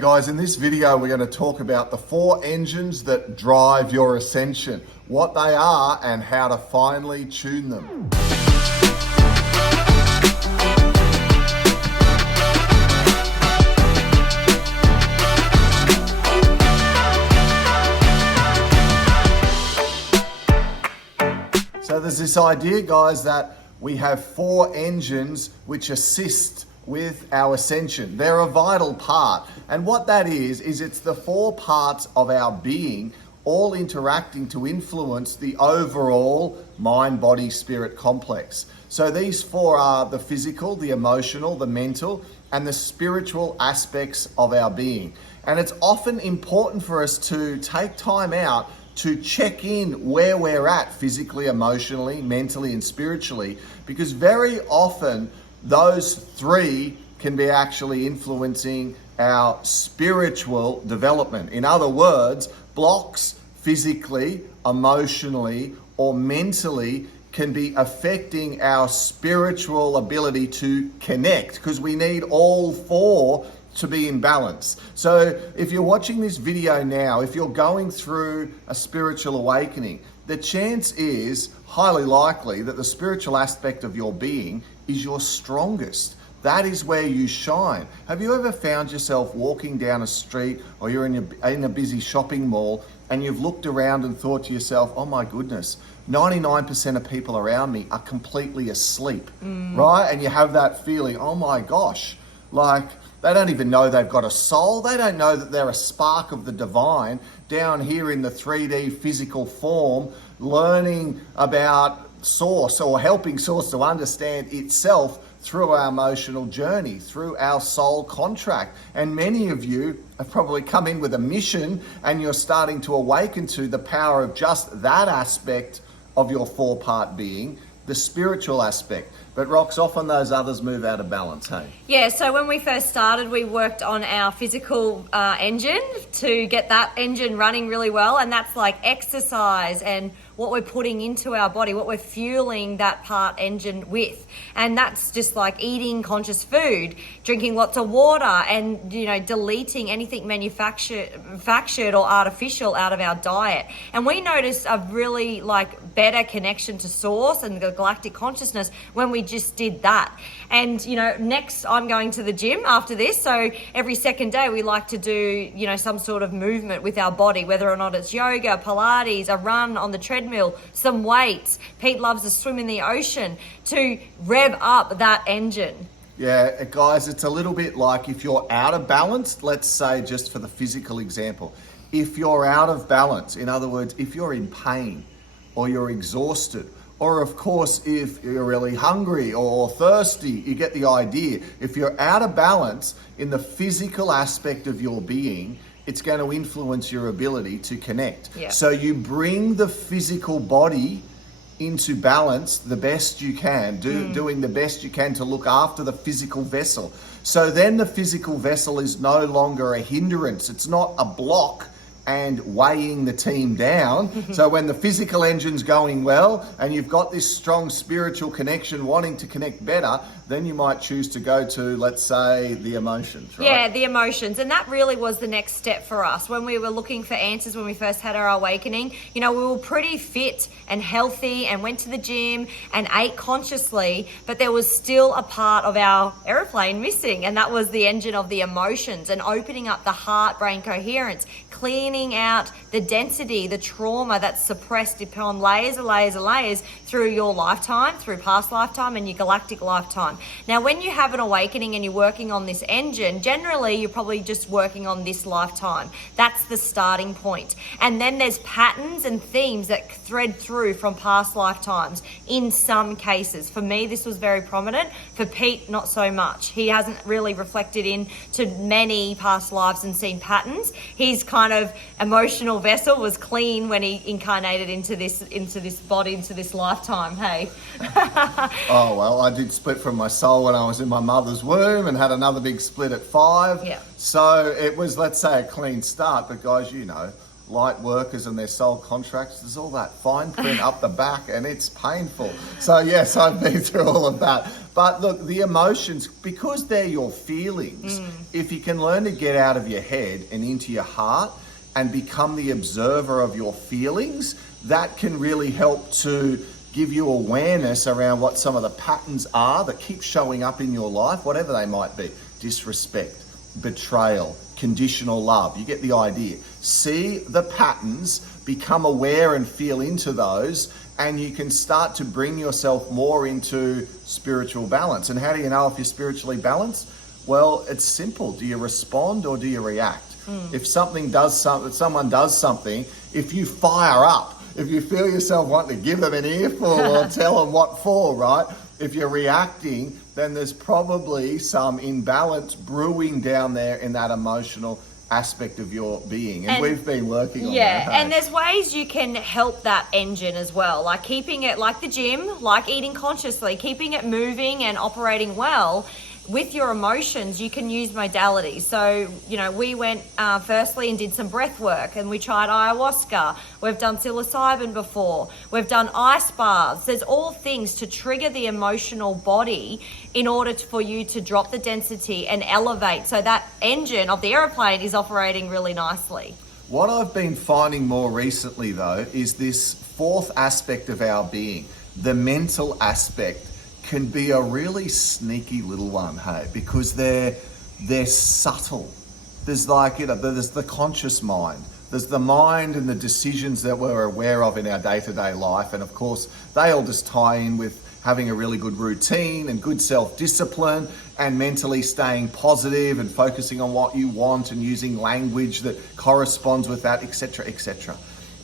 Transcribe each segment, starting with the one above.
Guys, in this video, we're going to talk about the 4 engines that drive your ascension, what they are and how to finally tune them. So there's this idea, guys, that we have 4 engines which assist with our ascension. They're a vital part. And what that is it's the 4 parts of our being all interacting to influence the overall mind, body, spirit complex. So these 4 are the physical, the emotional, the mental, and the spiritual aspects of our being. And it's often important for us to take time out to check in where we're at physically, emotionally, mentally, and spiritually, because very often those 3 can be actually influencing our spiritual development. In other words, blocks physically, emotionally, or mentally can be affecting our spiritual ability to connect, because we need all 4 to be in balance. So if you're watching this video now, if you're going through a spiritual awakening, the chance is highly likely that the spiritual aspect of your being is your strongest. That is where you shine. Have you ever found yourself walking down a street, or you're in a busy shopping mall, and you've looked around and thought to yourself, oh my goodness, 99% of people around me are completely asleep, right? And you have that feeling, oh my gosh, like they don't even know they've got a soul. They don't know that they're a spark of the divine down here in the 3D physical form, learning about Source, or helping Source to understand itself through our emotional journey, through our soul contract. And many of you have probably come in with a mission, and you're starting to awaken to the power of just that aspect of your 4-part being, the spiritual aspect. But Rox, often those others move out of balance, hey? Yeah, so when we first started, we worked on our physical engine to get that engine running really well. And that's like exercise and what we're putting into our body, what we're fueling that part engine with. And that's just like eating conscious food, drinking lots of water, and, you know, deleting anything manufactured or artificial out of our diet. And we noticed a really like better connection to Source and the galactic consciousness when we just did that. And, you know, next I'm going to the gym after this. So every second day we like to do, you know, some sort of movement with our body, whether or not it's yoga, Pilates, a run on the treadmill, some weights. Pete loves to swim in the ocean to rev up that engine. Yeah, guys, it's a little bit like if you're out of balance, let's say, just for the physical example, if you're out of balance, in other words, if you're in pain or you're exhausted, or of course, if you're really hungry or thirsty, you get the idea. If you're out of balance in the physical aspect of your being, it's going to influence your ability to connect. Yeah. So you bring the physical body into balance the best you can, doing the best you can to look after the physical vessel. So then the physical vessel is no longer a hindrance. It's not a block and weighing the team down. So when the physical engine's going well and you've got this strong spiritual connection wanting to connect better, then you might choose to go to, let's say, the emotions, right? Yeah, the emotions. And that really was the next step for us. When we were looking for answers when we first had our awakening, you know, we were pretty fit and healthy and went to the gym and ate consciously, but there was still a part of our aeroplane missing, and that was the engine of the emotions and opening up the heart-brain coherence, cleaning out the density, the trauma that's suppressed upon layers and layers and layers through your lifetime, through past lifetime and your galactic lifetime. Now, when you have an awakening and you're working on this engine, generally you're probably just working on this lifetime. That's the starting point. And then there's patterns and themes that thread through from past lifetimes in some cases. For me, this was very prominent. For Pete, not so much. He hasn't really reflected into many past lives and seen patterns. He's kind of emotional vessel was clean when he incarnated into this body, into this lifetime. Hey. Oh, well, I did split from my soul when I was in my mother's womb and had another big split at 5. Yeah. So it was, let's say, a clean start. But guys, you know, light workers and their sole contracts, there's all that fine print up the back and it's painful. So yes, I've been through all of that. But look, the emotions, because they're your feelings, if you can learn to get out of your head and into your heart and become the observer of your feelings, that can really help to give you awareness around what some of the patterns are that keep showing up in your life, whatever they might be. Disrespect, betrayal, conditional love. You get the idea. See the patterns, become aware and feel into those, and you can start to bring yourself more into spiritual balance. And how do you know if you're spiritually balanced? Well, it's simple. Do you respond or do you react? If someone does something, if you fire up, if you feel yourself wanting to give them an earful or tell them what for, right? If you're reacting, then there's probably some imbalance brewing down there in that emotional aspect of your being. And we've been working on that. Yeah, and there's ways you can help that engine as well, like keeping it like the gym, like eating consciously, keeping it moving and operating well. With your emotions, you can use modalities. So, we went firstly and did some breath work, and we tried ayahuasca. We've done psilocybin before. We've done ice baths. There's all things to trigger the emotional body in order for you to drop the density and elevate. So that engine of the aeroplane is operating really nicely. What I've been finding more recently, though, is this fourth aspect of our being, the mental aspect, can be a really sneaky little one, hey, because they're subtle. There's there's the conscious mind. There's the mind and the decisions that we're aware of in our day-to-day life. And of course, they all just tie in with having a really good routine and good self-discipline and mentally staying positive and focusing on what you want and using language that corresponds with that, etc., etc.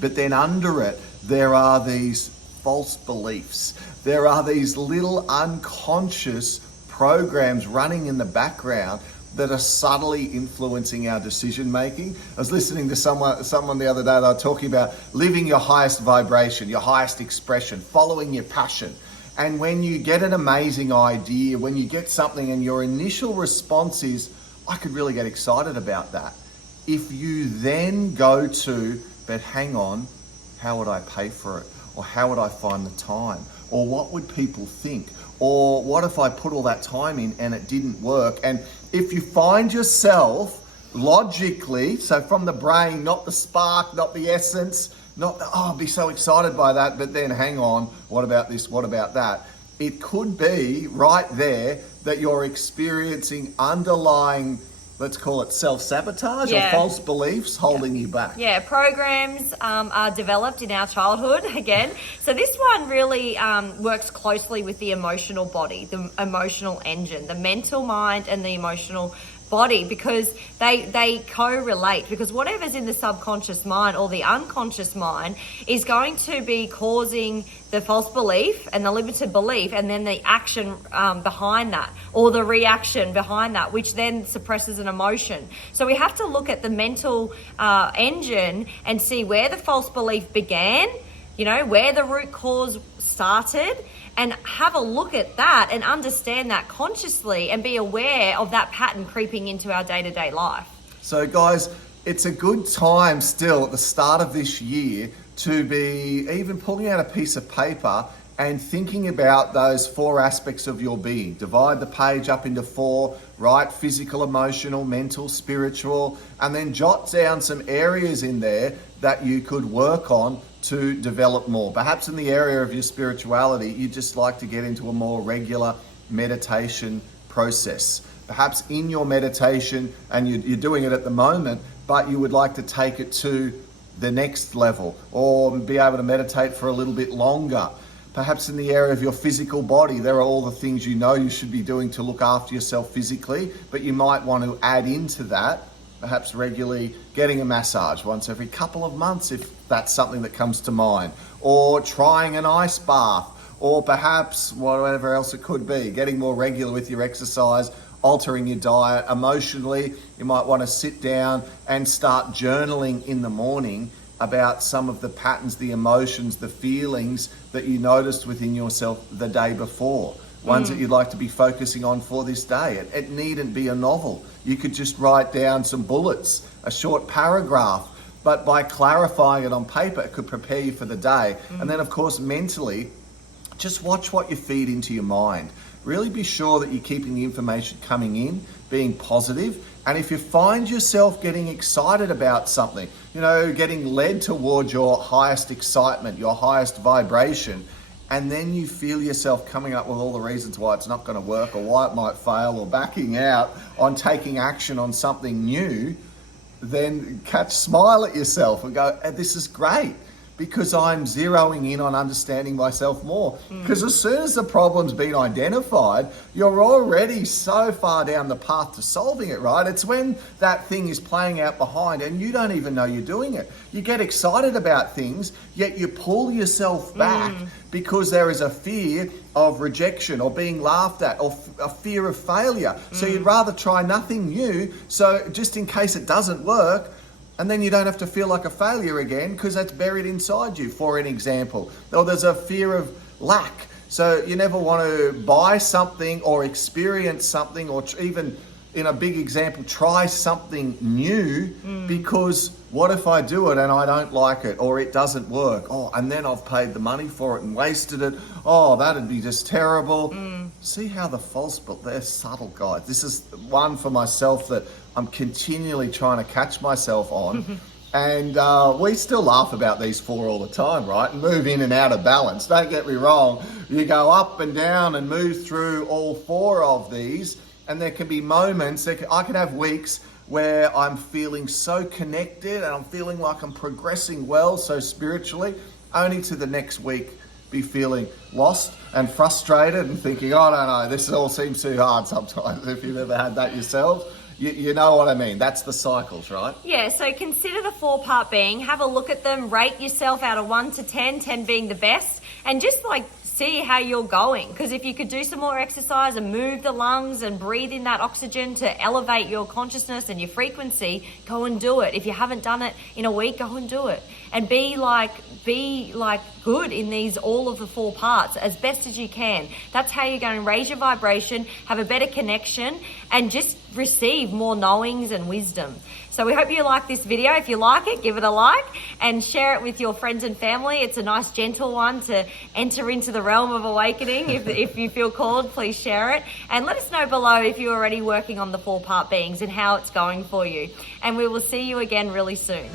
But then under it, there are these false beliefs. There are these little unconscious programs running in the background that are subtly influencing our decision making. I was listening to someone the other day that are talking about living your highest vibration, your highest expression, following your passion. And when you get an amazing idea, when you get something and your initial response is, I could really get excited about that. If you then go to, but hang on, how would I pay for it? Or how would I find the time? Or what would people think? Or what if I put all that time in and it didn't work? And if you find yourself logically, so from the brain, not the spark, not the essence, not the, I'll be so excited by that, but then hang on, what about this, what about that? It could be right there that you're experiencing underlying, let's call it self-sabotage or false beliefs holding you back. Yeah, programs are developed in our childhood again. So this one really works closely with the emotional body, the emotional engine, the mental mind and the emotional body, because they correlate, because whatever's in the subconscious mind or the unconscious mind is going to be causing the false belief and the limited belief, and then the action behind that, or the reaction behind that, which then suppresses an emotion. So we have to look at the mental engine and see where the false belief began, where the root cause started, and have a look at that and understand that consciously and be aware of that pattern creeping into our day-to-day life. So guys, it's a good time still at the start of this year to be even pulling out a piece of paper and thinking about those four aspects of your being. Divide the page up into four, right? Physical, emotional, mental, spiritual, and then jot down some areas in there that you could work on to develop more. Perhaps in the area of your spirituality, you just like to get into a more regular meditation process. Perhaps in your meditation, and you're doing it at the moment, but you would like to take it to the next level or be able to meditate for a little bit longer. Perhaps in the area of your physical body, there are all the things you should be doing to look after yourself physically, but you might want to add into that, perhaps regularly getting a massage once every couple of months if that's something that comes to mind, or trying an ice bath, or perhaps whatever else it could be, getting more regular with your exercise, altering your diet. Emotionally, you might want to sit down and start journaling in the morning about some of the patterns, the emotions, the feelings that you noticed within yourself the day before. Ones that you'd like to be focusing on for this day. It needn't be a novel. You could just write down some bullets, a short paragraph But by clarifying it on paper, it could prepare you for the day. And then, of course, mentally, just watch what you feed into your mind. Really be sure that you're keeping the information coming in, being positive. And if you find yourself getting excited about something, getting led towards your highest excitement, your highest vibration, and then you feel yourself coming up with all the reasons why it's not going to work or why it might fail, or backing out on taking action on something new, then smile at yourself and go, this is great, because I'm zeroing in on understanding myself more. Because as soon as the problem's been identified, you're already so far down the path to solving it, right? It's when that thing is playing out behind and you don't even know you're doing it. You get excited about things, yet you pull yourself back because there is a fear of rejection or being laughed at, or a fear of failure. So you'd rather try nothing new, so just in case it doesn't work, and then you don't have to feel like a failure again because that's buried inside you, for an example. Or there's a fear of lack. So you never want to buy something or experience something, or even, in a big example, try something new because what if I do it and I don't like it, or it doesn't work? Oh, and then I've paid the money for it and wasted it. Oh, that'd be just terrible. See how the false, but they're subtle, guys. This is one for myself that I'm continually trying to catch myself on. And we still laugh about these four all the time, right? And move in and out of balance. Don't get me wrong. You go up and down and move through all four of these. And there can be moments, I can have weeks where I'm feeling so connected and I'm feeling like I'm progressing well, so spiritually, only to the next week be feeling lost and frustrated and thinking, oh, no, this all seems too hard sometimes. If you've ever had that yourself, you know what I mean. That's the cycles, right? Yeah, so consider the 4-part being, have a look at them, rate yourself out of 1 to 10, 10 being the best, and just see how you're going. Because if you could do some more exercise and move the lungs and breathe in that oxygen to elevate your consciousness and your frequency, go and do it. If you haven't done it in a week, go and do it. And be good in all of the 4 parts as best as you can. That's how you're going to raise your vibration, have a better connection, and just receive more knowings and wisdom. So we hope you like this video. If you like it, give it a like and share it with your friends and family. It's a nice gentle one to enter into the realm of awakening. If you feel called, please share it. And let us know below if you're already working on the 4-part beings and how it's going for you. And we will see you again really soon.